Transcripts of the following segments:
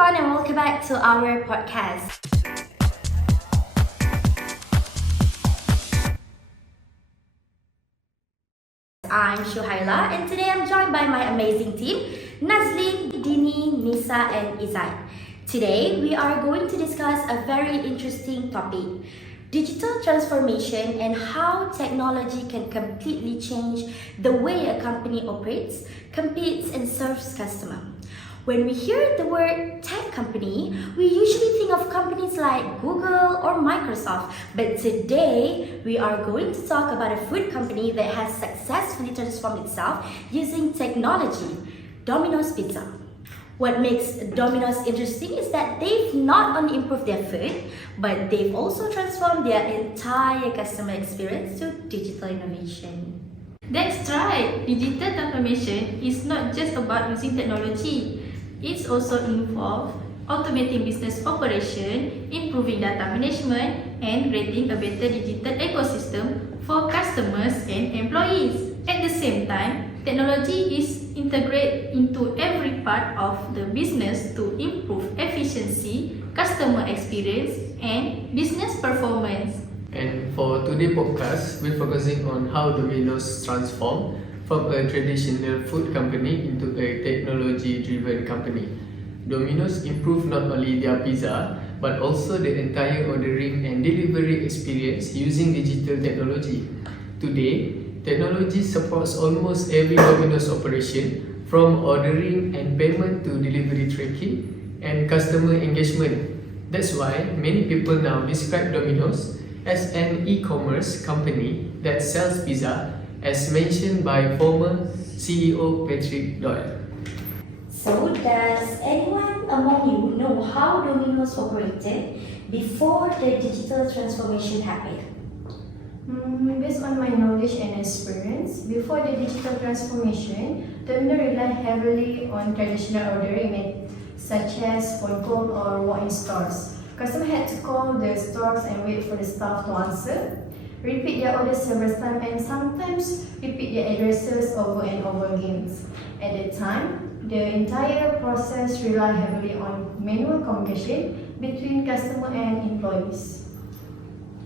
everyone, and welcome back to our podcast. I'm Shuhaila, and today I'm joined by my amazing team, Nazlin, Dini, Nisa, and Izad. Today, we are going to discuss a very interesting topic, digital transformation and how technology can completely change the way a company operates, competes, and serves customers. When we hear the word tech company, we usually think of companies like Google or Microsoft. But today, we are going to talk about a food company that has successfully transformed itself using technology, Domino's Pizza. What makes Domino's interesting is that they've not only improved their food, but they've also transformed their entire customer experience to digital innovation. That's right! Digital transformation is not just about using technology. It's also involves automating business operation, improving data management, and creating a better digital ecosystem for customers and employees. At the same time, technology is integrated into every part of the business to improve efficiency, customer experience, and business performance. And for today's podcast, we're focusing on how Domino's transformed from a traditional food company into a technology-driven company. Domino's improved not only their pizza, but also the entire ordering and delivery experience using digital technology. Today, technology supports almost every Domino's operation, from ordering and payment to delivery tracking and customer engagement. That's why many people now describe Domino's as an e-commerce company that sells pizza, as mentioned by former CEO Patrick Doyle. So, does anyone among you know how Domino's operated before the digital transformation happened? Based on my knowledge and experience, before the digital transformation, Domino relied heavily on traditional ordering such as phone call or walk-in stores. Customers had to call the stores and wait for the staff to answer, repeat their orders several times, and sometimes repeat their addresses over and over again. At that time, the entire process relied heavily on manual communication between customer and employees.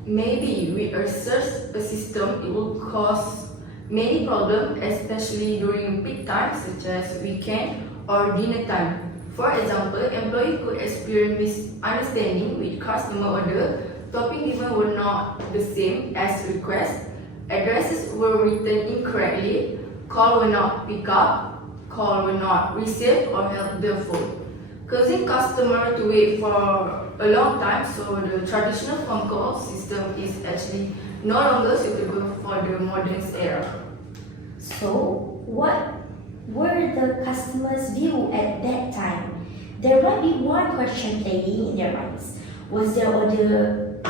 Maybe with a search system, it will cause many problems, especially during peak times such as weekend or dinner time. For example, employees could experience misunderstanding with customer order, topping even were not the same as request, addresses were written incorrectly, call were not picked up, call were not received or held the phone, causing customer to wait for a long time. So the traditional phone call system is actually no longer suitable for the modern era. So, what were the customers' view at that time? There might be one question playing in their minds. Was their order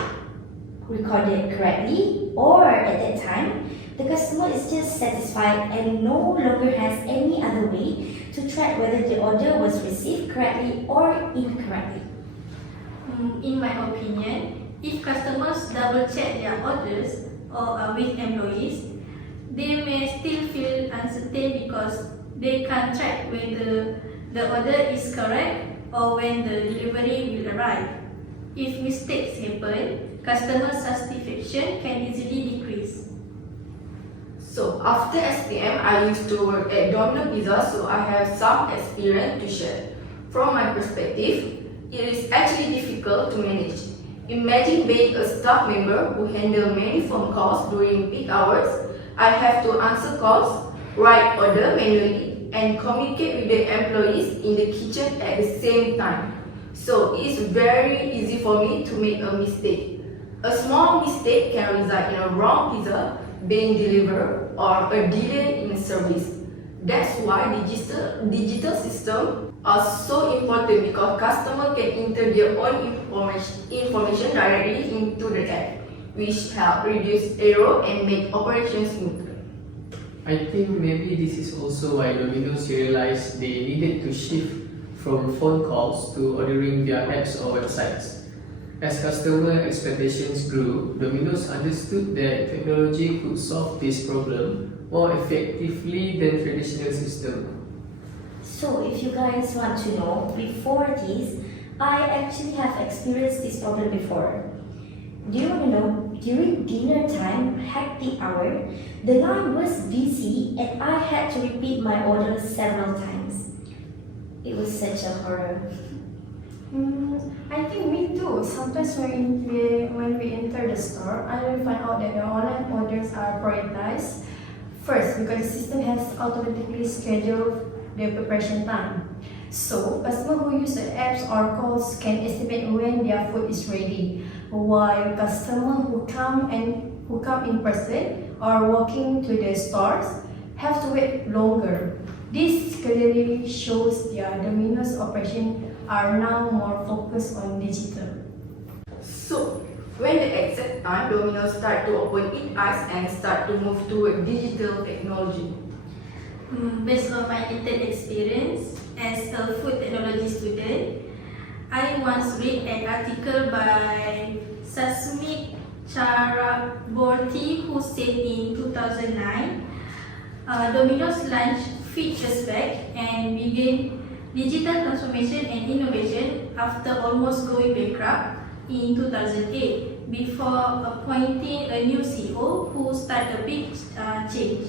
recorded correctly? Or at that time, the customer is just satisfied and no longer has any other way to track whether the order was received correctly or incorrectly? In my opinion, if customers double check their orders or with employees, they may still feel uncertain because they can't track whether the order is correct or when the delivery will arrive. If mistakes happen, customer satisfaction can easily decrease. So after SPM, I used to work at Domino Pizza, so I have some experience to share. From my perspective, it is actually difficult to manage. Imagine being a staff member who handle many phone calls during peak hours. I have to answer calls, write order manually, and communicate with the employees in the kitchen at the same time. So it is very easy for me to make a mistake. A small mistake can result in a wrong pizza being delivered or a delay in service. That's why digital systems are so important, because customers can enter their own information directly into the app, which help reduce error and make operations smoother. I think maybe this is also why Domino's realized they needed to shift from phone calls to ordering via apps or websites. As customer expectations grew, Domino's understood that technology could solve this problem more effectively than traditional systems. So if you guys want to know, before this, I actually have experienced this problem before. Do you want to know? During dinner time, hectic hour, the line was busy and I had to repeat my order several times. It was such a horror. I think me too. Sometimes when we enter the store, I will find out that the online orders are prioritized first because the system has automatically scheduled the preparation time. So, customers who use the apps or calls can estimate when their food is ready, while customers who come in person or walking to the stores have to wait longer. This clearly shows their Domino's operation are now more focused on digital. So, when the exact time Domino start to open its eyes and start to move toward digital technology? Based on my intern experience as a food technology student, I once read an article by Sasmit Chakraborty who said in 2009, Domino's launched features back and began digital transformation and innovation after almost going bankrupt in 2008 before appointing a new CEO who started a big change.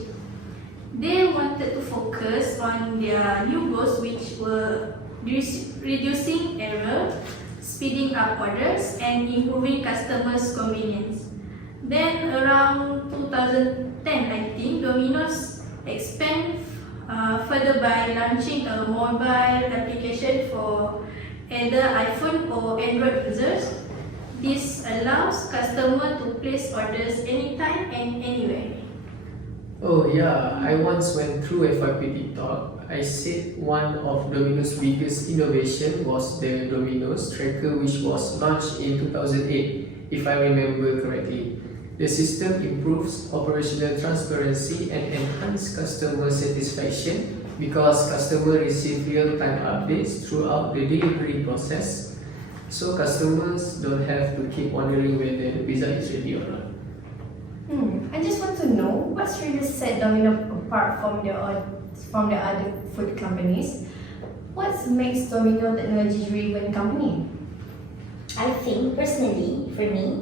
They wanted to focus on their new goals, which were reducing error, speeding up orders, and improving customers' convenience. Then around 2010, I think, Domino's expand further by launching a mobile application for either iPhone or Android users. This allows customers to place orders anytime and anywhere. Oh yeah, I once went through FYP talk. I said one of Domino's biggest innovation was the Domino's tracker, which was launched in 2008, if I remember correctly. The system improves operational transparency and enhances customer satisfaction because customers receive real-time updates throughout the delivery process, so customers don't have to keep wondering whether the pizza is ready or not. I just want to know what's really set Domino apart from the other food companies. What makes Domino technology-driven company? I think personally, for me,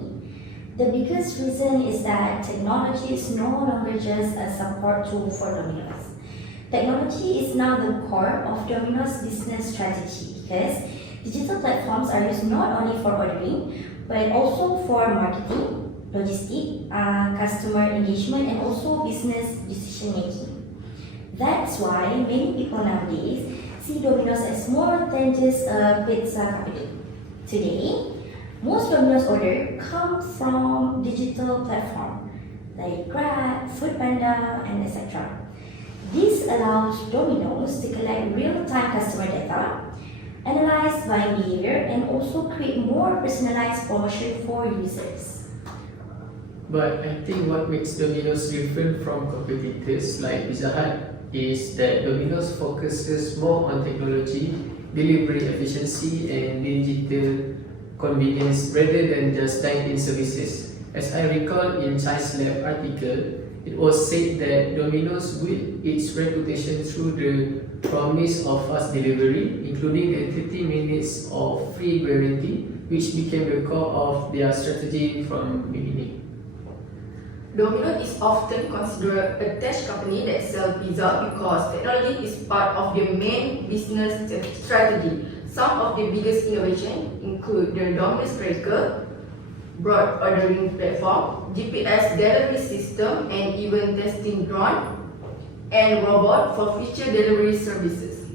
the biggest reason is that technology is no longer just a support tool for Domino's. Technology is now the core of Domino's business strategy because digital platforms are used not only for ordering but also for marketing, logistics, customer engagement, and also business decision making. That's why many people nowadays see Domino's as more than just a pizza company. Today, most Domino's order come from digital platforms like Grab, Foodpanda, and etc. This allows Domino's to collect real-time customer data, analyze buying behavior, and also create more personalized promotion for users. But I think what makes Domino's different from competitors like Pizza Hut is that Domino's focuses more on technology, delivery efficiency, and digital convenience rather than just dine-in services. As I recall in Chai's Lab article, it was said that Domino's built its reputation through the promise of fast delivery, including the 30 minutes of free guarantee, which became the core of their strategy from the beginning. Domino is often considered a tech company that sells pizza because technology is part of their main business strategy. Some of the biggest innovations include the Domino's tracker, broad ordering platform, GPS delivery system, and even testing drone and robot for future delivery services.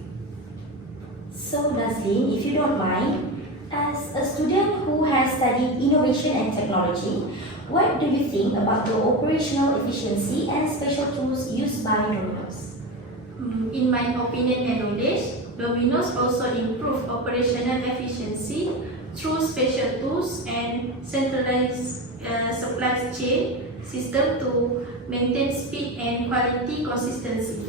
So Nazlin, if you don't mind, as a student who has studied innovation and technology, what do you think about the operational efficiency and special tools used by Domino's? In my opinion and knowledge, Domino's also improve operational efficiency through special tools and centralized supply chain system to maintain speed and quality consistency.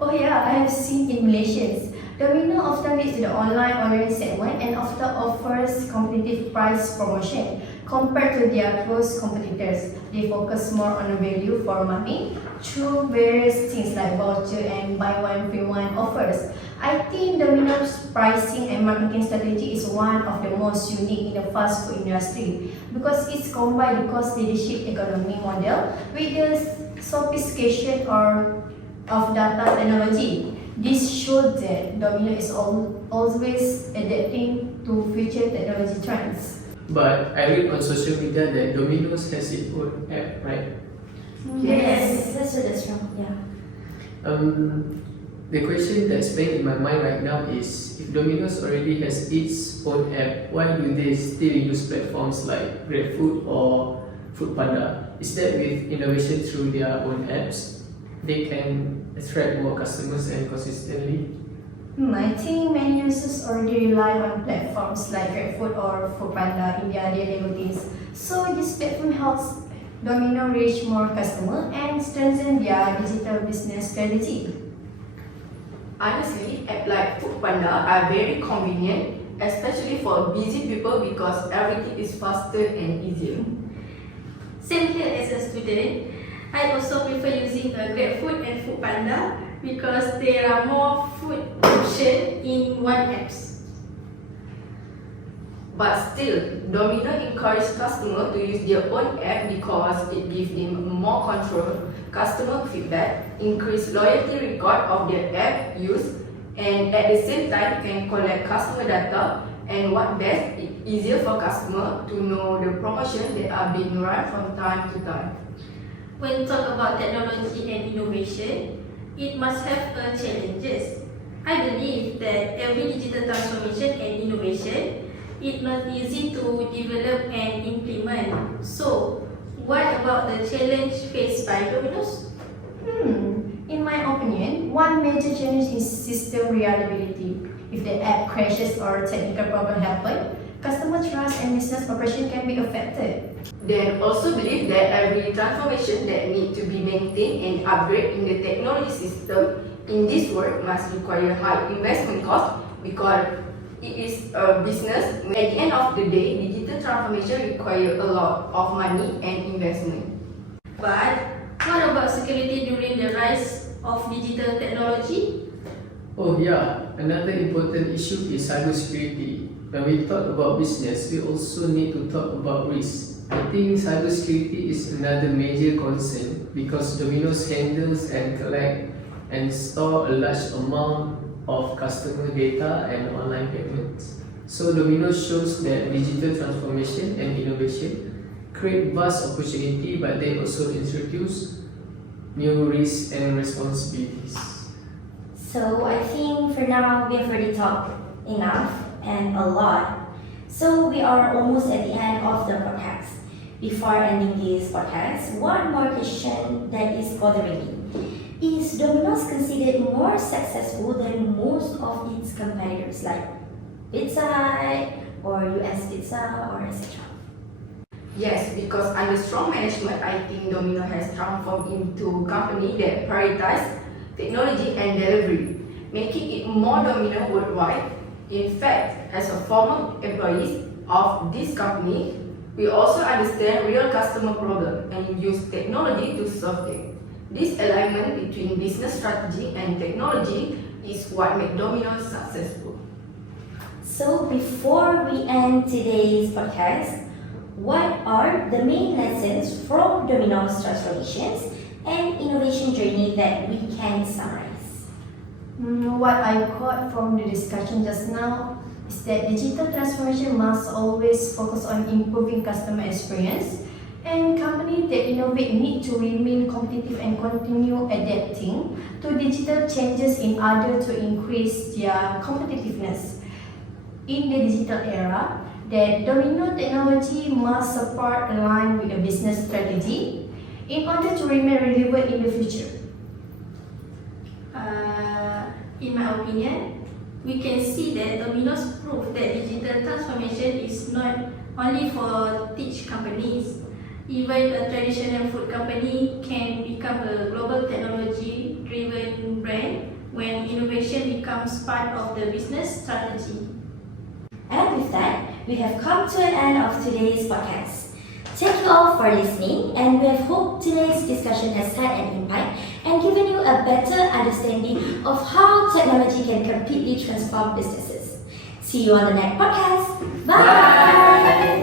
Oh yeah, I have seen in Malaysians. Domino often leads to the online ordering segment and often offers competitive price promotion. compared to their close competitors. They focus more on value for money through various things like voucher and buy one free one offers. I think Domino's pricing and marketing strategy is one of the most unique in the fast food industry because it's combined the cost leadership economy model with the sophistication of data technology. This shows that Domino is always adapting to future technology trends. But I read on social media that Domino's has its own app, right? Yes, that's wrong. Yeah. The question that's playing in my mind right now is, if Domino's already has its own app, why do they still use platforms like GrabFood or Foodpanda? Is that with innovation through their own apps, they can attract more customers and consistently? I think many users already rely on platforms like GrabFood or Foodpanda in their daily routines. So this platform helps Domino reach more customers and strengthen their digital business strategy. Honestly, apps like Foodpanda are very convenient, especially for busy people because everything is faster and easier. Same here as a student. I also prefer using GrabFood and Foodpanda because there are more food options in one apps. But still, Domino encourages customers to use their own app because it gives them more control, customer feedback, increase loyalty record of their app use, and at the same time can collect customer data, and what best, it's easier for customer to know the promotions that are being run from time to time. When talk about technology and innovation, it must have challenges. I believe that every digital transformation and innovation is not easy to develop and implement. So, what about the challenge faced by Domino's? In my opinion, one major challenge is system reliability. If the app crashes or technical problem happen, customer trust and business operation can be affected. They also believe that every transformation that needs to be maintained and upgraded in the technology system in this world must require high investment cost because it is a business. At the end of the day, digital transformation requires a lot of money and investment. But what about security during the rise of digital technology? Oh yeah, another important issue is cybersecurity. When we talk about business, we also need to talk about risk. I think cybersecurity is another major concern because Domino's handles and collect and store a large amount of customer data and online payments. So Domino's shows that digital transformation and innovation create vast opportunity, but they also introduce new risks and responsibilities. So I think for now we have already talked enough and a lot. So we are almost at the end of the podcast. Before ending this podcast, one more question that is bothering me. Is Domino's considered more successful than most of its competitors like Pizza Hut or US Pizza or etc.? Yes, because under strong management, I think Domino has transformed into a company that prioritizes technology and delivery, making it more dominant worldwide. In fact, as a former employee of this company, we also understand real customer problems and use technology to solve them. This alignment between business strategy and technology is what makes Domino's successful. So before we end today's podcast, what are the main lessons from Domino's transformations and innovation journey that we can summarize? What I got from the discussion just now is that digital transformation must always focus on improving customer experience, and companies that innovate need to remain competitive and continue adapting to digital changes in order to increase their competitiveness. In the digital era, that Domino technology must support align with the business strategy in order to remain relevant in the future. In my opinion, we can see that Domino's prove that digital transformation is not only for tech companies. Even a traditional food company can become a global technology-driven brand when innovation becomes part of the business strategy. And with that, we have come to an end of today's podcast. Thank you all for listening, and we have hoped today's discussion has had an impact and given you a better understanding of how technology can completely transform businesses. See you on the next podcast. Bye.